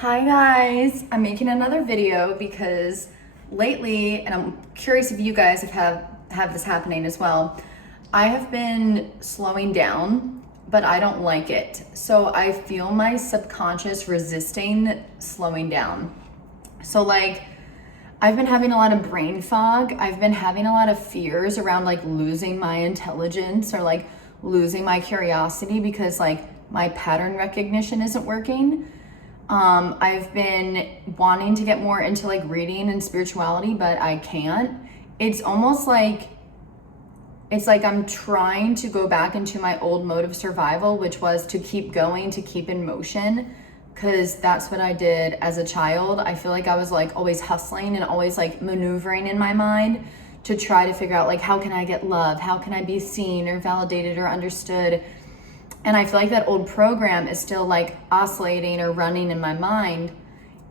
Hi guys, I'm making another video because lately, and I'm curious if you guys have this happening as well, I have been slowing down, but I don't like it. So I feel my subconscious resisting slowing down. So like I've been having a lot of brain fog. I've been having a lot of fears around like losing my intelligence or like losing my curiosity because like my pattern recognition isn't working. I've been wanting to get more into like reading and spirituality, but I can't. It's almost like I'm trying to go back into my old mode of survival, which was to keep going, to keep in motion, because that's what I did as a child. I feel like I was like always hustling and always like maneuvering in my mind to try to figure out like how can I get love? How can I be seen or validated or understood? And I feel like that old program is still like oscillating or running in my mind.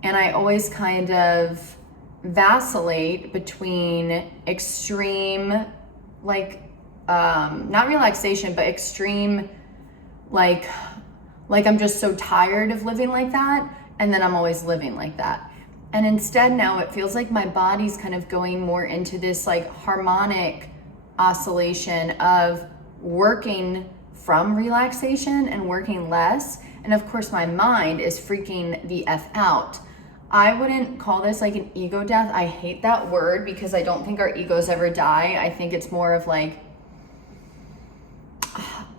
And I always kind of vacillate between extreme, like, not relaxation, but extreme, like I'm just so tired of living like that. And then I'm always living like that. And instead now it feels like my body's kind of going more into this like harmonic oscillation of working from relaxation and working less. And of course my mind is freaking the F out. I wouldn't call this like an ego death. I hate that word because I don't think our egos ever die. I think it's more of like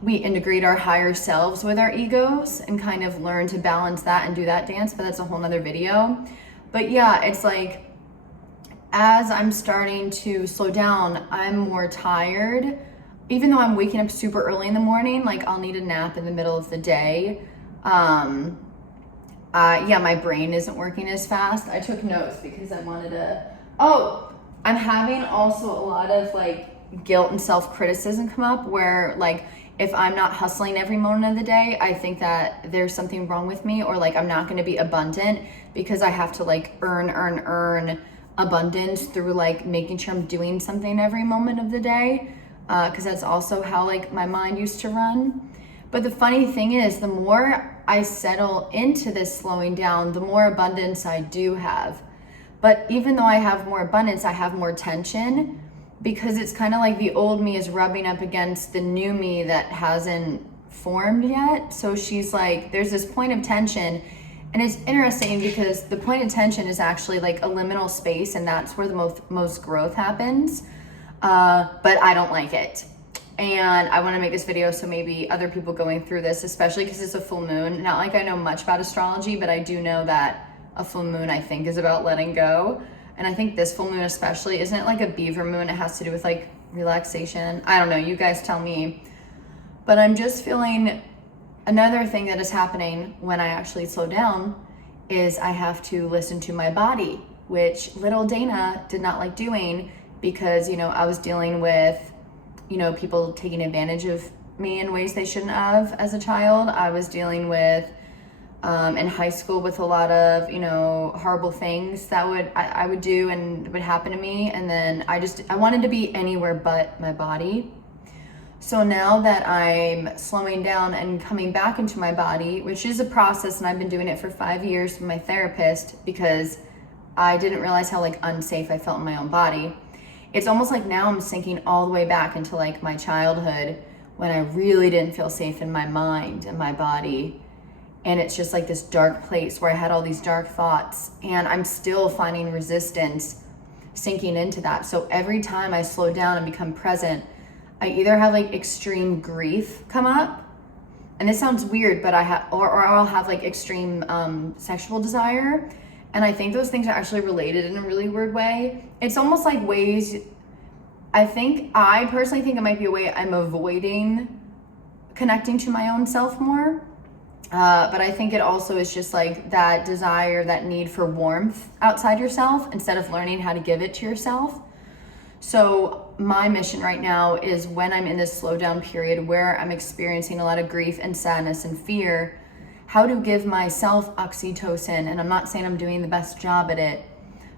we integrate our higher selves with our egos and kind of learn to balance that and do that dance, but that's a whole nother video. But yeah, it's like as I'm starting to slow down, I'm more tired. Even though I'm waking up super early in the morning, like I'll need a nap in the middle of the day. Yeah, my brain isn't working as fast. I took notes because I wanted to, I'm having also a lot of like guilt and self-criticism come up where like, if I'm not hustling every moment of the day, I think that there's something wrong with me, or like I'm not gonna be abundant because I have to like earn abundance through like making sure I'm doing something every moment of the day. Because that's also how like my mind used to run. But the funny thing is, the more I settle into this slowing down, the more abundance I do have. But even though I have more abundance, I have more tension because it's kind of like the old me is rubbing up against the new me that hasn't formed yet. So she's like, there's this point of tension. And it's interesting because the point of tension is actually like a liminal space, and that's where the most growth happens. But I don't like it. And I want to make this video so maybe other people going through this, especially because it's a full moon. Not like I know much about astrology, but I do know that a full moon, I think, is about letting go. And I think this full moon especially, isn't it like a beaver moon? It has to do with like relaxation. I don't know, you guys tell me. But I'm just feeling another thing that is happening when I actually slow down is I have to listen to my body, which little Dana did not like doing because, you know, I was dealing with, you know, people taking advantage of me in ways they shouldn't have as a child. I was dealing with in high school with a lot of, you know, horrible things that I would do and would happen to me. And then I wanted to be anywhere but my body. So now that I'm slowing down and coming back into my body, which is a process, and I've been doing it for 5 years with my therapist because I didn't realize how like unsafe I felt in my own body. It's almost like now I'm sinking all the way back into like my childhood when I really didn't feel safe in my mind and my body. And it's just like this dark place where I had all these dark thoughts, and I'm still finding resistance sinking into that. So every time I slow down and become present, I either have like extreme grief come up, and this sounds weird, but or I'll have like extreme sexual desire. And I think those things are actually related in a really weird way. It's almost like ways, I personally think it might be a way I'm avoiding connecting to my own self more. But I think it also is just like that desire, that need for warmth outside yourself instead of learning how to give it to yourself. So my mission right now is when I'm in this slow down period where I'm experiencing a lot of grief and sadness and fear, how to give myself oxytocin. And I'm not saying I'm doing the best job at it,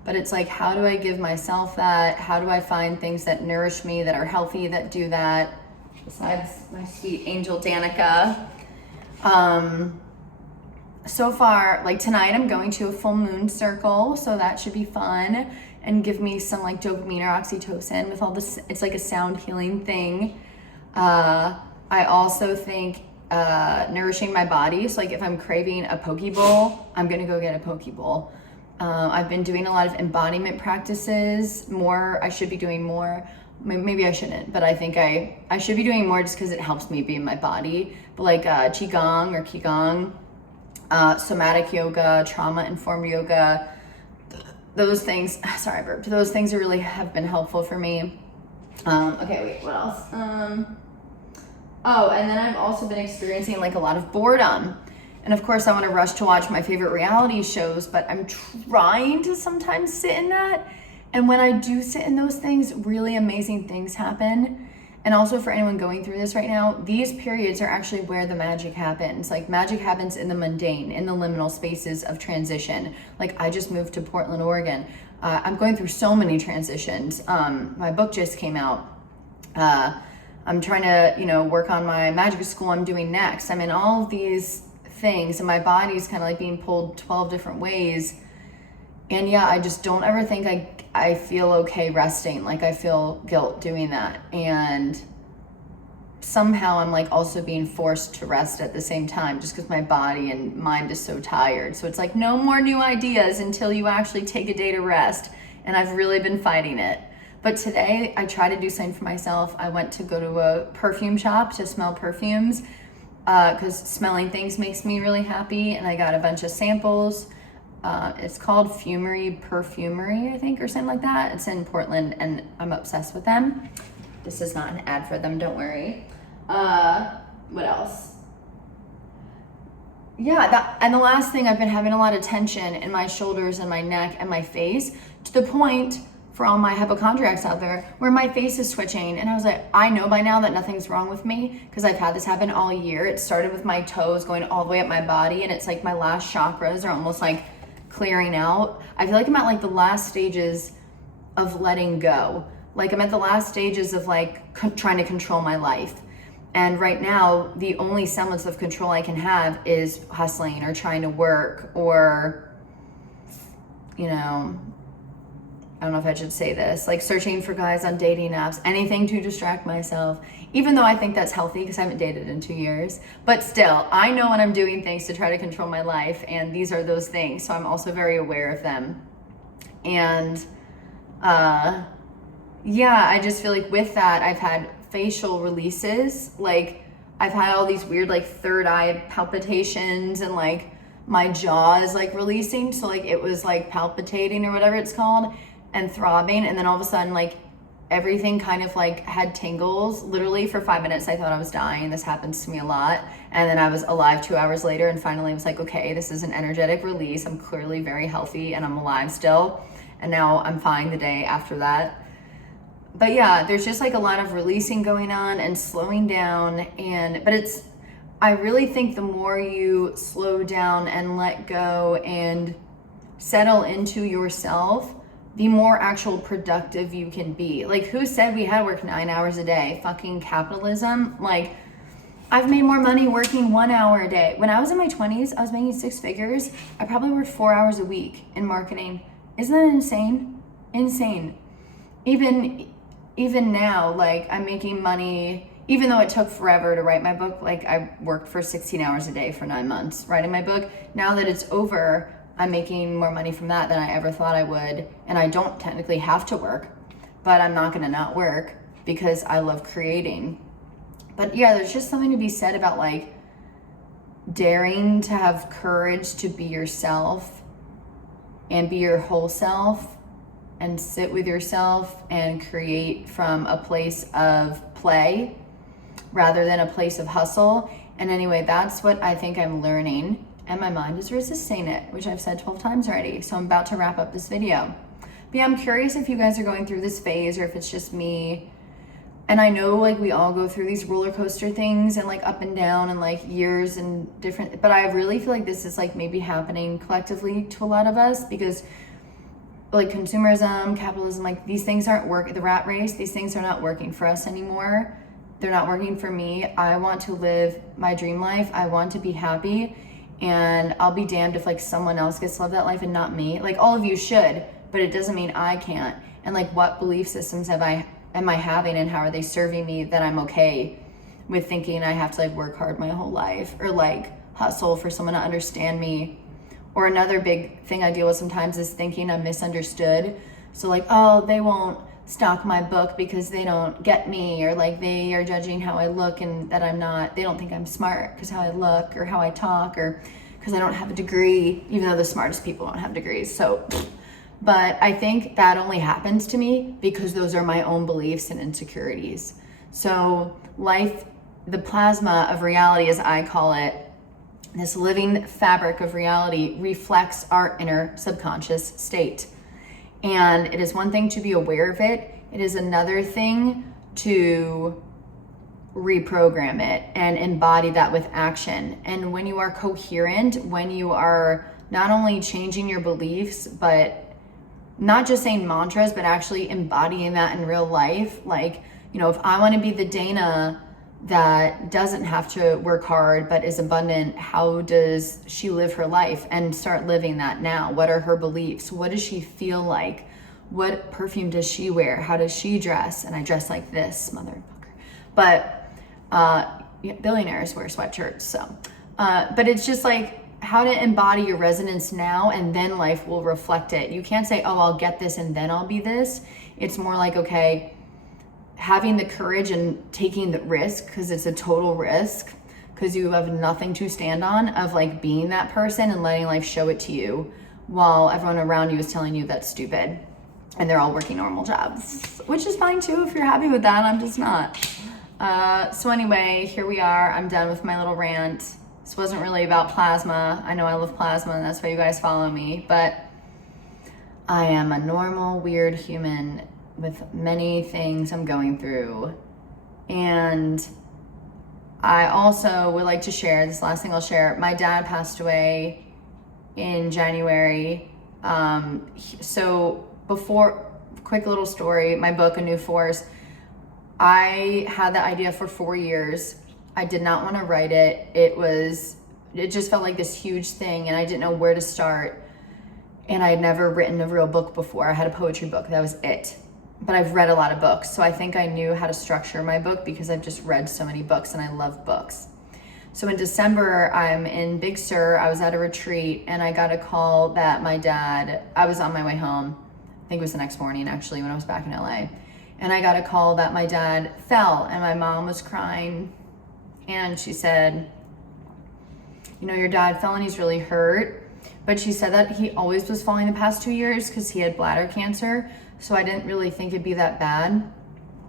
but it's like, how do I give myself that? How do I find things that nourish me, that are healthy, that do that? Besides my sweet angel Danica. so far, like tonight I'm going to a full moon circle, so that should be fun and give me some like dopamine or oxytocin with all this. It's like a sound healing thing. I also think nourishing my body. So like if I'm craving a poke bowl, I'm gonna go get a poke bowl. I've been doing a lot of embodiment practices, more. I should be doing more. Maybe I shouldn't, but I think I should be doing more just because it helps me be in my body. But like Qigong or Qigong, somatic yoga, trauma-informed yoga, those things, sorry I burped, those things really have been helpful for me. Okay, wait, what else? Oh, and then I've also been experiencing like a lot of boredom. And of course I want to rush to watch my favorite reality shows, but I'm trying to sometimes sit in that. And when I do sit in those things, really amazing things happen. And also for anyone going through this right now, these periods are actually where the magic happens. Like magic happens in the mundane, in the liminal spaces of transition. Like I just moved to Portland, Oregon. I'm going through so many transitions. My book just came out. I'm trying to, work on my magic school I'm doing next. I'm in all of these things and my body's kind of like being pulled 12 different ways. And yeah, I just don't ever think I feel okay resting. Like I feel guilt doing that. And somehow I'm like also being forced to rest at the same time just because my body and mind is so tired. So it's like no more new ideas until you actually take a day to rest. And I've really been fighting it. But today I try to do something for myself. I went to go to a perfume shop to smell perfumes because smelling things makes me really happy. And I got a bunch of samples. It's called Perfumery, I think, or something like that. It's in Portland and I'm obsessed with them. This is not an ad for them, don't worry. What else? Yeah, and the last thing, I've been having a lot of tension in my shoulders and my neck and my face to the point for all my hypochondriacs out there where my face is twitching. And I was like, I know by now that nothing's wrong with me because I've had this happen all year. It started with my toes going all the way up my body and it's like my last chakras are almost like clearing out. I feel like I'm at like the last stages of letting go. Like I'm at the last stages of like trying to control my life. And right now, the only semblance of control I can have is hustling or trying to work or, I don't know if I should say this, like searching for guys on dating apps, anything to distract myself, even though I think that's healthy because I haven't dated in 2 years. But still, I know when I'm doing things to try to control my life, and these are those things. So I'm also very aware of them. And yeah, I just feel like with that, I've had facial releases. Like I've had all these weird like third eye palpitations and like my jaw is like releasing. So like it was like palpitating or whatever it's called and throbbing. And then all of a sudden like everything kind of like had tingles. Literally for 5 minutes, I thought I was dying. This happens to me a lot. And then I was alive 2 hours later and finally was like, okay, this is an energetic release. I'm clearly very healthy and I'm alive still. And now I'm fine the day after that. But yeah, there's just like a lot of releasing going on and slowing down. But I really think the more you slow down and let go and settle into yourself, the more actual productive you can be. Like who said we had to work 9 hours a day? Fucking capitalism. Like I've made more money working 1 hour a day. When I was in my 20s, I was making 6 figures. I probably worked 4 hours a week in marketing. Isn't that insane? Insane. Even now, like I'm making money, even though it took forever to write my book, like I worked for 16 hours a day for 9 months writing my book. Now that it's over, I'm making more money from that than I ever thought I would. And I don't technically have to work, but I'm not gonna not work because I love creating. But yeah, there's just something to be said about like daring to have courage to be yourself and be your whole self and sit with yourself and create from a place of play rather than a place of hustle. And anyway, that's what I think I'm learning. And my mind is resisting it, which I've said 12 times already. So I'm about to wrap up this video. But yeah, I'm curious if you guys are going through this phase or if it's just me. And I know like we all go through these roller coaster things and like up and down and like years and different, but I really feel like this is like maybe happening collectively to a lot of us because like consumerism, capitalism, like these things aren't working, the rat race, these things are not working for us anymore. They're not working for me. I want to live my dream life. I want to be happy. And I'll be damned if like someone else gets to live that life and not me. Like all of you should, but it doesn't mean I can't. And like what belief systems am I having, and how are they serving me that I'm okay with thinking I have to like work hard my whole life, or like hustle for someone to understand me. Or another big thing I deal with sometimes is thinking I'm misunderstood. So like, oh, they won't stock my book because they don't get me, or like they are judging how I look and that they don't think I'm smart because how I look or how I talk, or because I don't have a degree, even though the smartest people don't have degrees. So, but I think that only happens to me because those are my own beliefs and insecurities. So life, the plasma of reality, as I call it, this living fabric of reality, reflects our inner subconscious state. And it is one thing to be aware of it. It is another thing to reprogram it and embody that with action. And when you are coherent, when you are not only changing your beliefs, but not just saying mantras, but actually embodying that in real life. Like, you know, if I want to be the Dana that doesn't have to work hard but is abundant, how does she live her life, and start living that now? What are her beliefs? What does she feel like? What perfume does she wear? How does she dress? And I dress like this, motherfucker. But billionaires wear sweatshirts. So but it's just like how to embody your resonance now, and then life will reflect it. You can't say, oh, I'll get this and then I'll be this. It's more like, okay, having the courage and taking the risk, because it's a total risk, because you have nothing to stand on, of like being that person and letting life show it to you while everyone around you is telling you that's stupid and they're all working normal jobs, which is fine too if you're happy with that. I'm just not. So anyway, here we are. I'm done with my little rant. This wasn't really about plasma. I know I love plasma and that's why you guys follow me, but I am a normal, weird human with many things I'm going through. And I also would like to share, this last thing I'll share, my dad passed away in January. So before, quick little story, my book, A New Force, I had the idea for 4 years. I did not want to write it. It just felt like this huge thing and I didn't know where to start. And I had never written a real book before. I had a poetry book, that was it. But I've read a lot of books, so I think I knew how to structure my book because I've just read so many books and I love books. So in December, I'm in Big Sur. I was at a retreat and I got a call that my dad, I was on my way home. I think it was the next morning actually when I was back in LA. And I got a call that my dad fell and my mom was crying. And she said, you know, your dad fell and he's really hurt. But she said that he always was falling the past 2 years because he had bladder cancer. So I didn't really think it'd be that bad.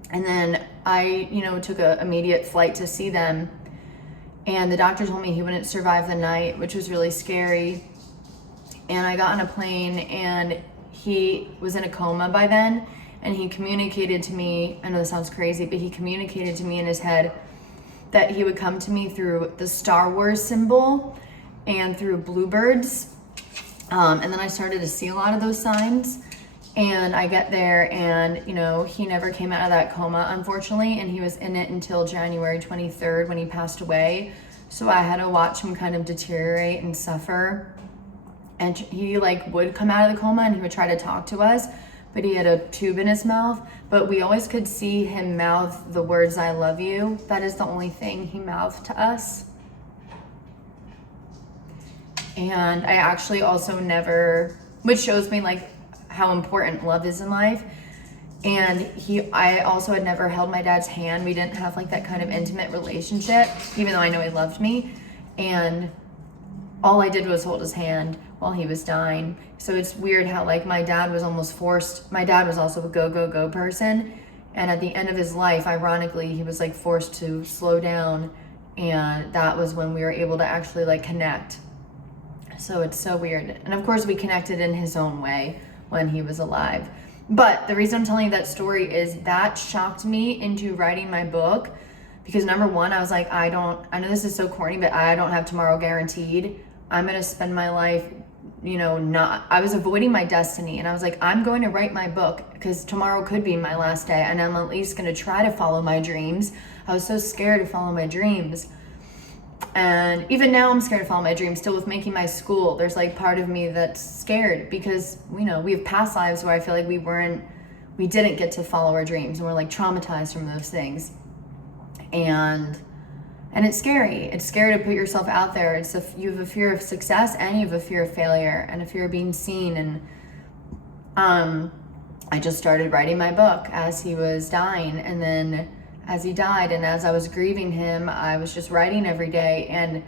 And then I, took an immediate flight to see them. And the doctor told me he wouldn't survive the night, which was really scary. And I got on a plane and he was in a coma by then. And he communicated to me, I know this sounds crazy, but he communicated to me in his head that he would come to me through the Star Wars symbol and through bluebirds. And then I started to see a lot of those signs. And I get there and, he never came out of that coma, unfortunately. And he was in it until January 23rd when he passed away. So I had to watch him kind of deteriorate and suffer. And he would come out of the coma and he would try to talk to us, but he had a tube in his mouth. But we always could see him mouth the words, "I love you." That is the only thing he mouthed to us. And I actually also never, which shows me how important love is in life. And I also had never held my dad's hand. We didn't have that kind of intimate relationship, even though I know he loved me. And all I did was hold his hand while he was dying. So it's weird how my dad was almost forced. My dad was also a go person. And at the end of his life, ironically, he was forced to slow down. And that was when we were able to actually connect. So it's so weird. And of course we connected in his own way when he was alive. But the reason I'm telling you that story is that shocked me into writing my book, because number one, I was I know this is so corny, but I don't have tomorrow guaranteed. I'm going to spend my life, I was avoiding my destiny. And I was I'm going to write my book because tomorrow could be my last day. And I'm at least going to try to follow my dreams. I was so scared to follow my dreams. And even now I'm scared to follow my dreams. Still with making my school, there's like part of me that's scared because, you know, we have past lives where I feel like we didn't get to follow our dreams and we're like traumatized from those things. And it's scary. It's scary to put yourself out there. You have a fear of success and you have a fear of failure and a fear of being seen. And I just started writing my book as he was dying, and then as he died and as I was grieving him, I was just writing every day. And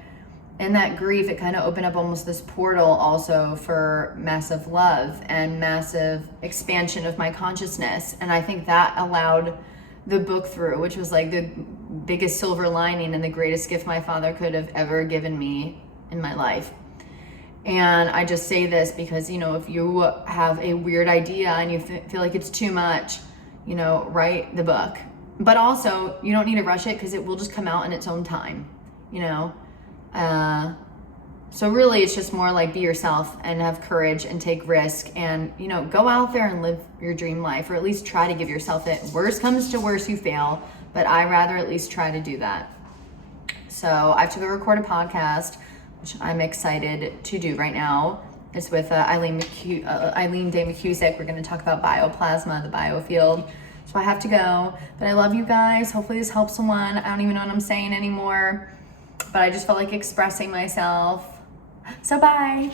in that grief, it kind of opened up almost this portal also for massive love and massive expansion of my consciousness. And I think that allowed the book through, which was like the biggest silver lining and the greatest gift my father could have ever given me in my life. And I just say this because, you know, if you have a weird idea and you feel like it's too much, you know, write the book. But also, you don't need to rush it because it will just come out in its own time, you know? So really, it's just more like be yourself and have courage and take risk and, you know, go out there and live your dream life, or at least try to give yourself it. Worst comes to worst, you fail, but I rather at least try to do that. So I have to go record a podcast, which I'm excited to do right now. It's with Eileen Day McCusick. We're going to talk about bioplasma, the biofield. So I have to go, but I love you guys. Hopefully this helps someone. I don't even know what I'm saying anymore, but I just felt like expressing myself. So bye.